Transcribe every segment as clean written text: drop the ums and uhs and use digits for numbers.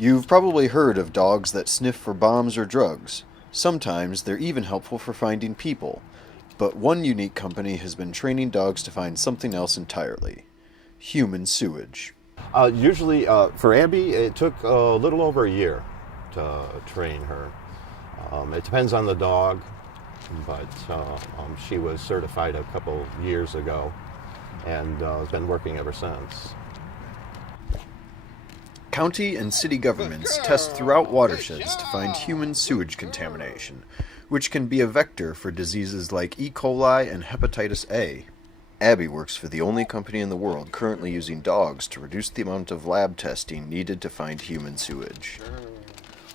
You've probably heard of dogs that sniff for bombs or drugs. Sometimes they're even helpful for finding people. But one unique company has been training dogs to find something else entirely: human sewage. Usually, for Abby, it took a little over a year to train her. It depends on the dog, but she was certified a couple years ago and has been working ever since. County and city governments test throughout watersheds to find human sewage contamination, which can be a vector for diseases like E. coli and hepatitis A. Abby works for the only company in the world currently using dogs to reduce the amount of lab testing needed to find human sewage.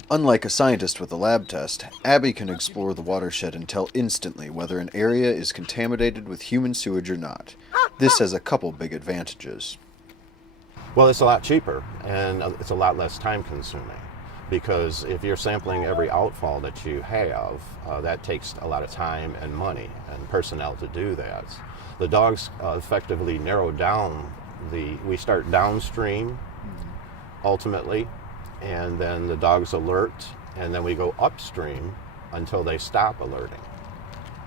Unlike a scientist with a lab test, Abby can explore the watershed and tell instantly whether an area is contaminated with human sewage or not. This has a couple big advantages. Well, it's a lot cheaper and it's a lot less time consuming, because if you're sampling every outfall that you have, that takes a lot of time and money and personnel to do that. The dogs effectively narrow down we start downstream ultimately, and then the dogs alert, and then we go upstream until they stop alerting.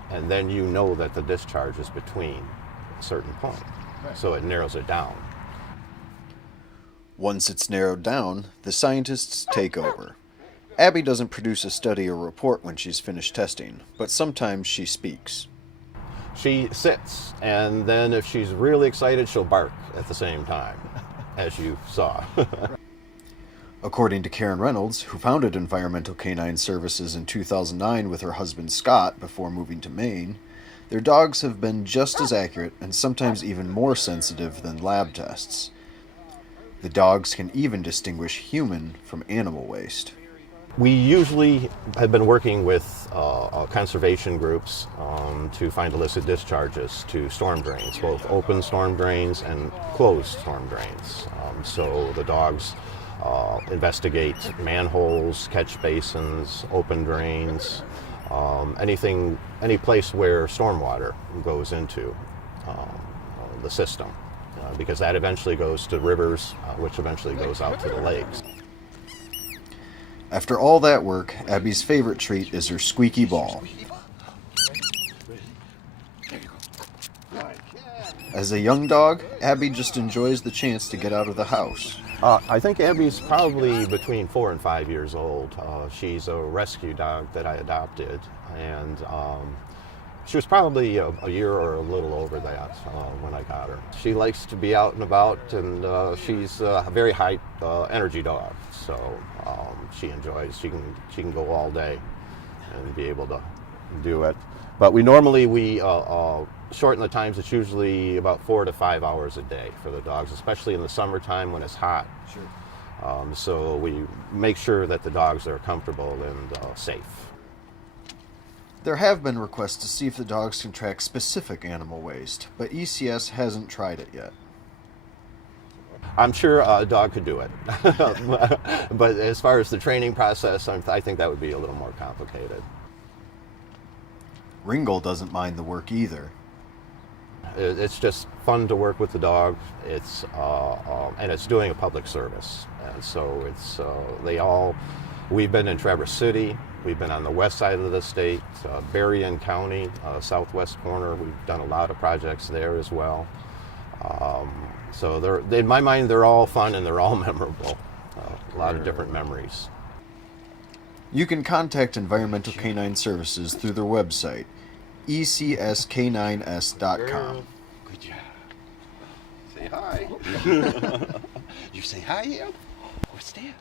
And then you know that the discharge is between a certain point. So it narrows it down. Once it's narrowed down, the scientists take over. Abby doesn't produce a study or report when she's finished testing, but sometimes she speaks. She sits, and then if she's really excited, she'll bark at the same time, as you saw. According to Karen Reynolds, who founded Environmental Canine Services in 2009 with her husband Scott before moving to Maine, their dogs have been just as accurate and sometimes even more sensitive than lab tests. The dogs can even distinguish human from animal waste. We usually have been working with conservation groups to find illicit discharges to storm drains, both open storm drains and closed storm drains. So the dogs investigate manholes, catch basins, open drains, any place where stormwater goes into the system, because that eventually goes to rivers, which eventually goes out to the lakes. After all that work, Abby's favorite treat is her squeaky ball. As a young dog, Abby just enjoys the chance to get out of the house. I think Abby's probably between 4 and 5 years old. She's a rescue dog that I adopted, and she was probably a year or a little over that when I got her. She likes to be out and about, and she's a very high energy dog, so she enjoys. She can go all day and be able to do it. But we shorten the times. It's usually about 4 to 5 hours a day for the dogs, especially in the summertime when it's hot. Sure. So we make sure that the dogs are comfortable and safe. There have been requests to see if the dogs can track specific animal waste, but ECS hasn't tried it yet. I'm sure a dog could do it, but as far as the training process, I think that would be a little more complicated. Ringle doesn't mind the work either. It's just fun to work with the dog. It's and it's doing a public service, and so it's we've been in Traverse City. We've been on the west side of the state, Berrien County, southwest corner. We've done a lot of projects there as well. So in my mind, they're all fun and they're all memorable. A lot of different memories. You can contact Environmental Canine Services through their website, ecsk9s.com. Good job. Say hi. You say hi, yeah? What's that?